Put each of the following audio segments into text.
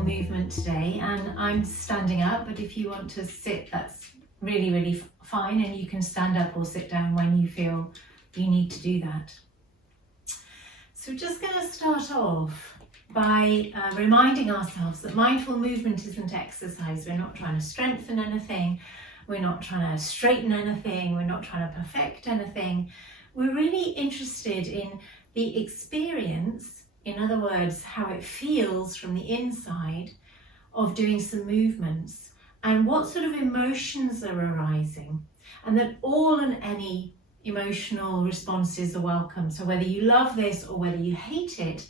mindful movement today, and I'm standing up, but if you want to sit, that's really, really fine, and you can stand up or sit down when you feel you need to do that. So we're just going to start off by reminding ourselves that mindful movement isn't exercise. We're not trying to strengthen anything, we're not trying to straighten anything, we're not trying to perfect anything. We're really interested in the experience, in other words, how it feels from the inside of doing some movements and what sort of emotions are arising, and that all and any emotional responses are welcome. So whether you love this or whether you hate it,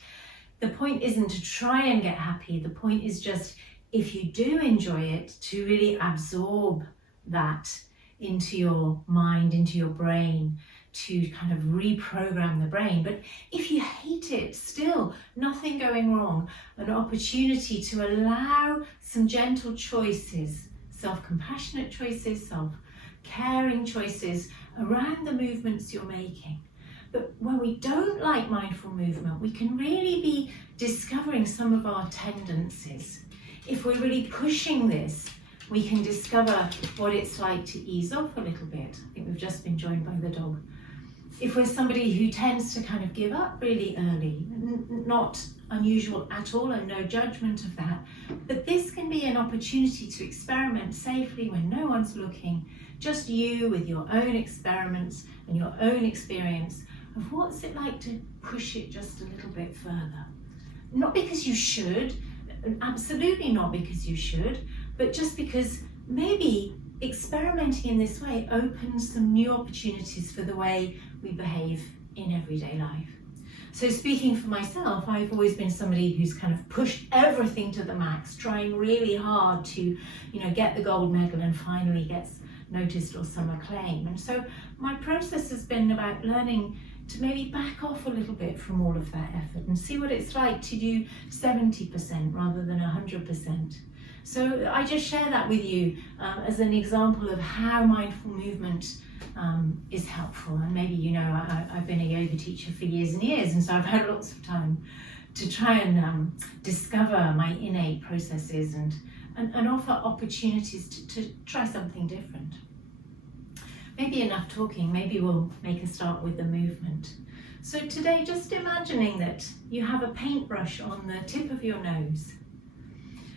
the point isn't to try and get happy. The point is just, if you do enjoy it, to really absorb that into your mind, into your brain, to kind of reprogram the brain. But if you hate it, still nothing going wrong. An opportunity to allow some gentle choices, self-compassionate choices, self-caring choices around the movements you're making. But when we don't like mindful movement, we can really be discovering some of our tendencies. If we're really pushing this, we can discover what it's like to ease off a little bit. I think we've just been joined by the dog. If we're somebody who tends to kind of give up really early, not unusual at all, and no judgment of that, but this can be an opportunity to experiment safely when no one's looking, just you with your own experiments and your own experience of what's it like to push it just a little bit further. Not because you should, absolutely not because you should, but just because maybe experimenting in this way opens some new opportunities for the way we behave in everyday life. So speaking for myself, I've always been somebody who's kind of pushed everything to the max, trying really hard to, get the gold medal and finally gets noticed or some acclaim. And so my process has been about learning to maybe back off a little bit from all of that effort and see what it's like to do 70% rather than 100%. So I just share that with you as an example of how mindful movement is helpful. And maybe I've been a yoga teacher for years and years, and so I've had lots of time to try and discover my innate processes and offer opportunities to try something different. Maybe enough talking, maybe we'll make a start with the movement. So today, just imagining that you have a paintbrush on the tip of your nose.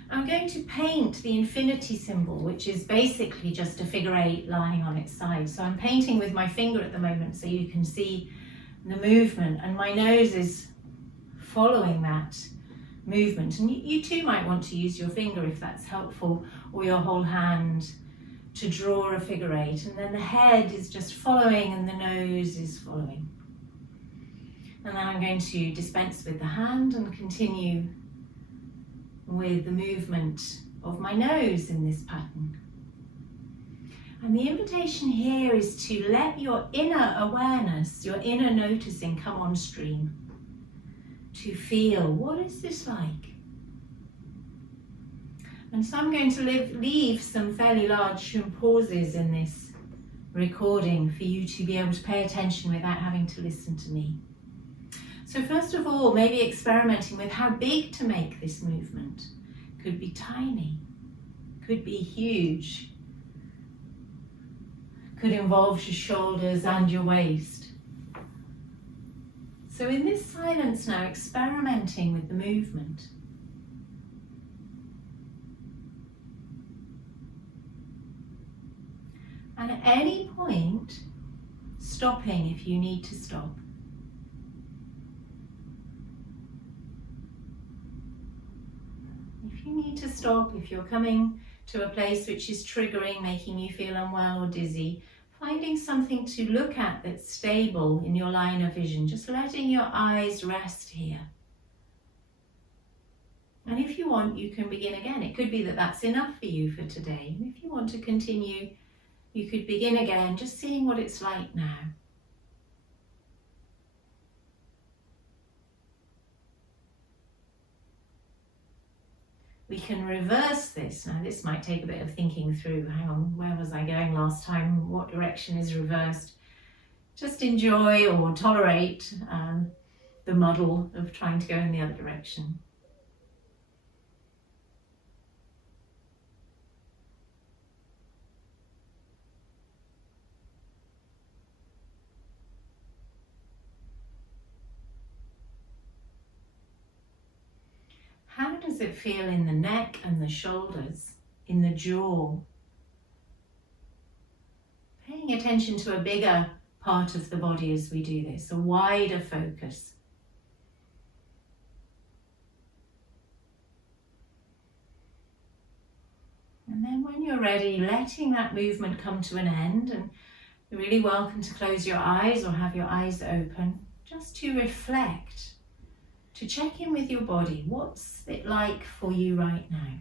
I'm going to paint the infinity symbol, which is basically just a figure 8 lying on its side. So I'm painting with my finger at the moment so you can see the movement, and my nose is following that movement. And you too might want to use your finger if that's helpful, or your whole hand to draw a figure 8. And then the head is just following and the nose is following. And then I'm going to dispense with the hand and continue with the movement of my nose in this pattern. And the invitation here is to let your inner awareness, your inner noticing come on stream. To feel, what is this like? And so I'm going to leave some fairly large pauses in this recording for you to be able to pay attention without having to listen to me. So first of all, maybe experimenting with how big to make this movement. Could be tiny, could be huge, could involve your shoulders and your waist. So in this silence now, experimenting with the movement. And at any point, stopping if you need to stop. If you need to stop, if you're coming to a place which is triggering, making you feel unwell or dizzy, finding something to look at that's stable in your line of vision, just letting your eyes rest here. And if you want, you can begin again. It could be that that's enough for you for today. And if you want to continue, you could begin again, just seeing what it's like now. We can reverse this. Now this might take a bit of thinking through. Hang on, where was I going last time? What direction is reversed? Just enjoy or tolerate the muddle of trying to go in the other direction. does it feel in the neck and the shoulders, in the jaw? Paying attention to a bigger part of the body as we do this, a wider focus. And then when you're ready, letting that movement come to an end, and you're really welcome to close your eyes or have your eyes open, just to reflect, to check in with your body. What's it like for you right now?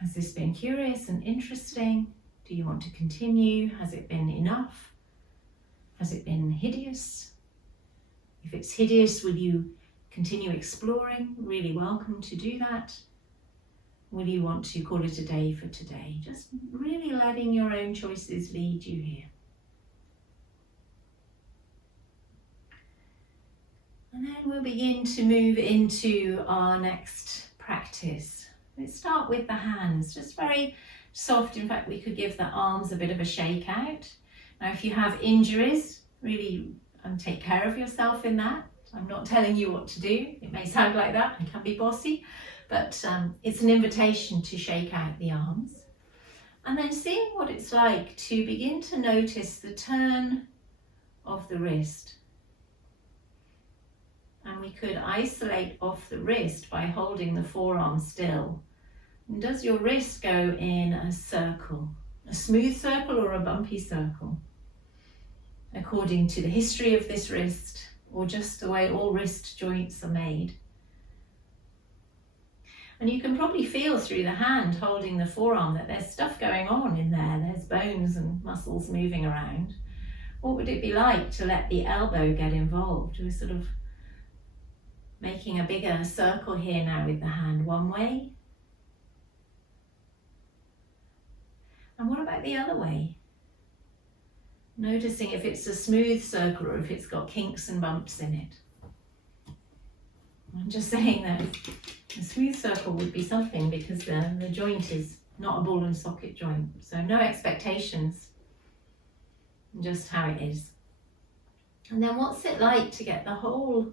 Has this been curious and interesting? Do you want to continue? Has it been enough? Has it been hideous? If it's hideous, will you continue exploring? Really welcome to do that. Will you want to call it a day for today? Just really letting your own choices lead you here. And then we'll begin to move into our next practice. Let's start with the hands, just very soft. In fact, we could give the arms a bit of a shake out. Now, if you have injuries, really take care of yourself in that. I'm not telling you what to do. It may sound like that, I can be bossy, but it's an invitation to shake out the arms. And then seeing what it's like to begin to notice the turn of the wrist. And we could isolate off the wrist by holding the forearm still. And does your wrist go in a circle, a smooth circle or a bumpy circle? According to the history of this wrist, or just the way all wrist joints are made. And you can probably feel through the hand holding the forearm that there's stuff going on in there. There's bones and muscles moving around. What would it be like to let the elbow get involved? We're sort of making a bigger circle here now with the hand one way. And what about the other way? Noticing if it's a smooth circle or if it's got kinks and bumps in it. I'm just saying that a smooth circle would be something because the joint is not a ball and socket joint. So no expectations, just how it is. And then what's it like to get the whole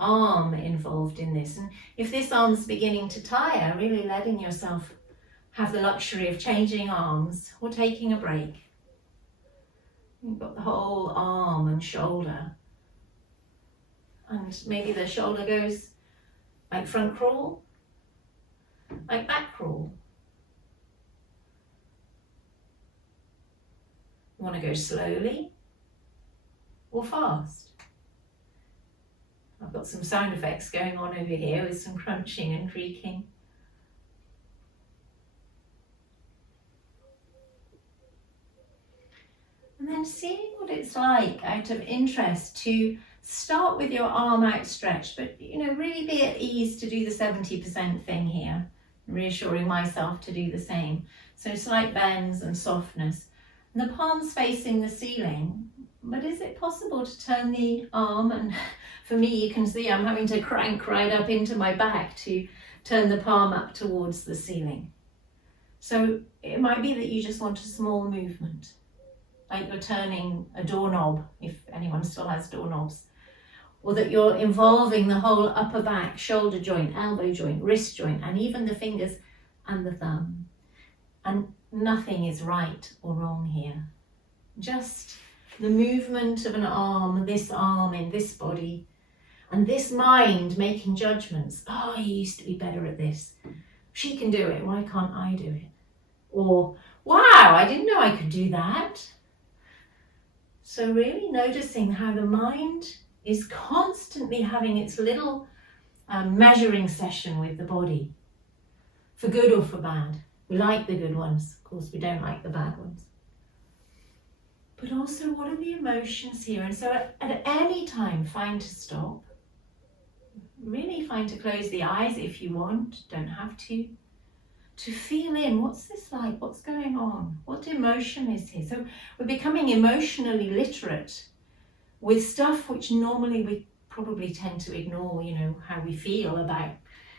arm involved in this? And if this arm's beginning to tire, really letting yourself have the luxury of changing arms or taking a break. You've got the whole arm and shoulder. And maybe the shoulder goes like front crawl, like back crawl. You want to go slowly or fast? I've got some sound effects going on over here with some crunching and creaking. And then seeing what it's like out of interest to start with your arm outstretched, but really be at ease to do the 70% thing here, reassuring myself to do the same. So slight bends and softness. And the palms facing the ceiling, but is it possible to turn the arm? And for me, you can see I'm having to crank right up into my back to turn the palm up towards the ceiling. So it might be that you just want a small movement, like you're turning a doorknob, if anyone still has doorknobs, or that you're involving the whole upper back, shoulder joint, elbow joint, wrist joint, and even the fingers and the thumb. And nothing is right or wrong here. Just the movement of an arm in this body, and this mind making judgments. Oh, he used to be better at this. She can do it, why can't I do it? Or, wow, I didn't know I could do that. So really noticing how the mind is constantly having its little measuring session with the body, for good or for bad. We like the good ones, of course we don't like the bad ones. But also, what are the emotions here? And so at any time, find to stop. Really find to close the eyes if you want, don't have to. To feel in, what's this like? What's going on? What emotion is here? So we're becoming emotionally literate with stuff which normally we probably tend to ignore, how we feel about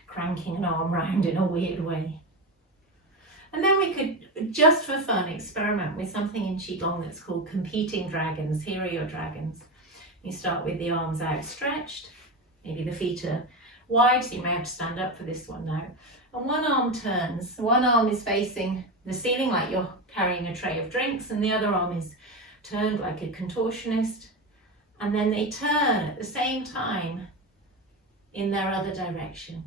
cranking an arm round in a weird way. And then we could, just for fun, experiment with something in Qigong that's called competing dragons. Here are your dragons. You start with the arms outstretched, maybe the feet are wide, so you may have to stand up for this one now. And one arm turns, one arm is facing the ceiling like you're carrying a tray of drinks, and the other arm is turned like a contortionist. And then they turn at the same time in their other direction.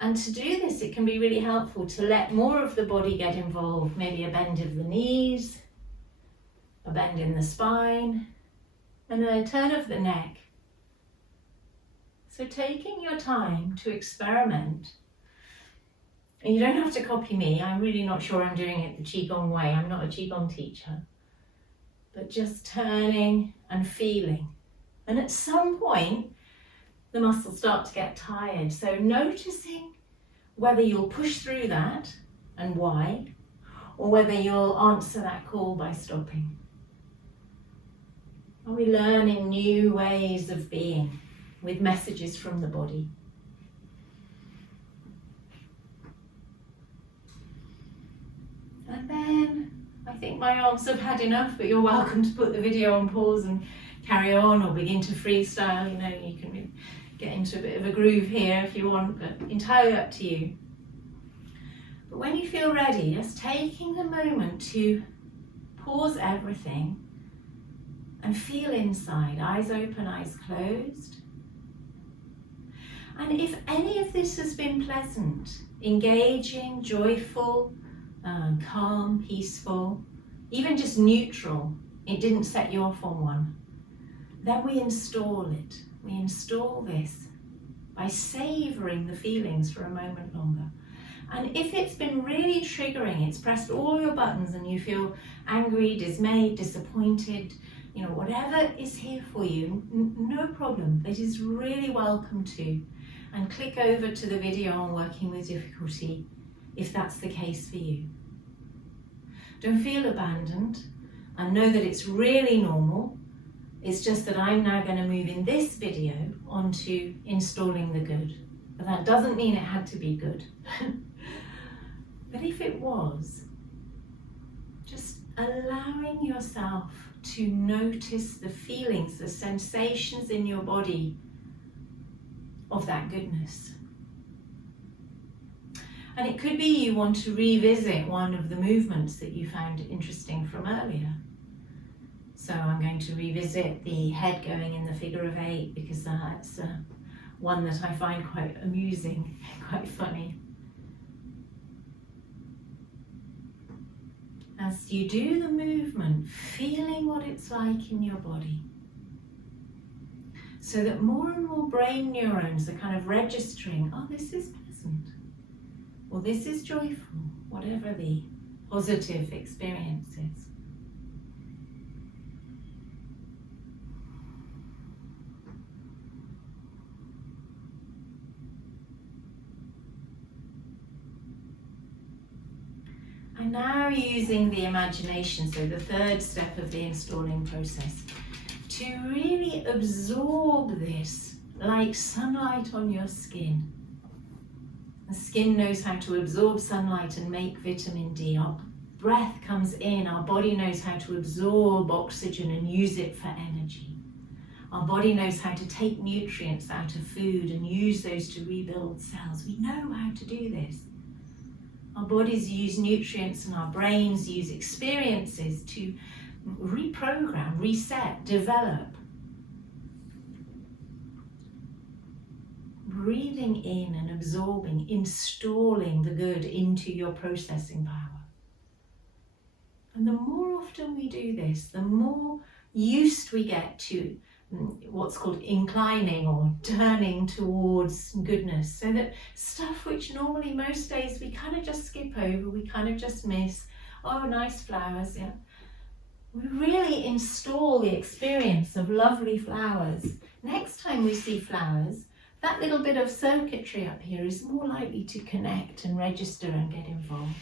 And to do this, it can be really helpful to let more of the body get involved, maybe a bend of the knees, a bend in the spine, and a turn of the neck. So taking your time to experiment, and you don't have to copy me, I'm really not sure I'm doing it the Qigong way, I'm not a Qigong teacher, but just turning and feeling. And at some point, the muscles start to get tired, so noticing whether you'll push through that and why, or whether you'll answer that call by stopping. Are we learning new ways of being with messages from the body? And then I think my arms have had enough, but you're welcome to put the video on pause and carry on, or begin to freestyle. You know, you can get into a bit of a groove here if you want, but entirely up to you. But when you feel ready, just taking the moment to pause everything and feel inside, eyes open, eyes closed. And if any of this has been pleasant, engaging, joyful, calm, peaceful, even just neutral, it didn't set you off on one, then we install it. We install this by savouring the feelings for a moment longer. And if it's been really triggering, it's pressed all your buttons and you feel angry, dismayed, disappointed, you know, whatever is here for you, no problem. It is really welcome to. And click over to the video on working with difficulty if that's the case for you. Don't feel abandoned, and know that it's really normal. It's just that I'm now going to move in this video onto installing the good. But that doesn't mean it had to be good. But if it was, just allowing yourself to notice the feelings, the sensations in your body of that goodness. And it could be you want to revisit one of the movements that you found interesting from earlier. So I'm going to revisit the head going in the figure of 8 because that's one that I find quite amusing, quite funny. As you do the movement, feeling what it's like in your body, so that more and more brain neurons are kind of registering, oh, this is pleasant, or this is joyful, whatever the positive experience is. And now using the imagination, so the third step of the installing process, to really absorb this like sunlight on your skin. The skin knows how to absorb sunlight and make vitamin D. Our breath comes in, our body knows how to absorb oxygen and use it for energy. Our body knows how to take nutrients out of food and use those to rebuild cells. We know how to do this. Our bodies use nutrients and our brains use experiences to reprogram, reset, develop. Breathing in and absorbing, installing the good into your processing power. And the more often we do this, the more used we get to what's called inclining or turning towards goodness, so that stuff which normally most days we kind of just skip over, we kind of just miss, oh, nice flowers, yeah. We really install the experience of lovely flowers. Next time we see flowers, that little bit of circuitry up here is more likely to connect and register and get involved.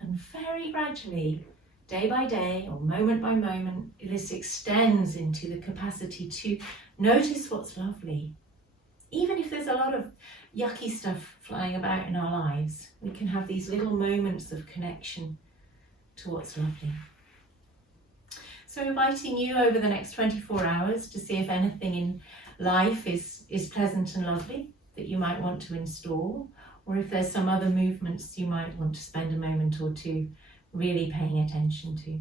And very gradually, day by day or moment by moment, this extends into the capacity to notice what's lovely. Even if there's a lot of yucky stuff flying about in our lives, we can have these little moments of connection to what's lovely. So inviting you over the next 24 hours to see if anything in life is pleasant and lovely that you might want to install, or if there's some other movements you might want to spend a moment or two really paying attention to.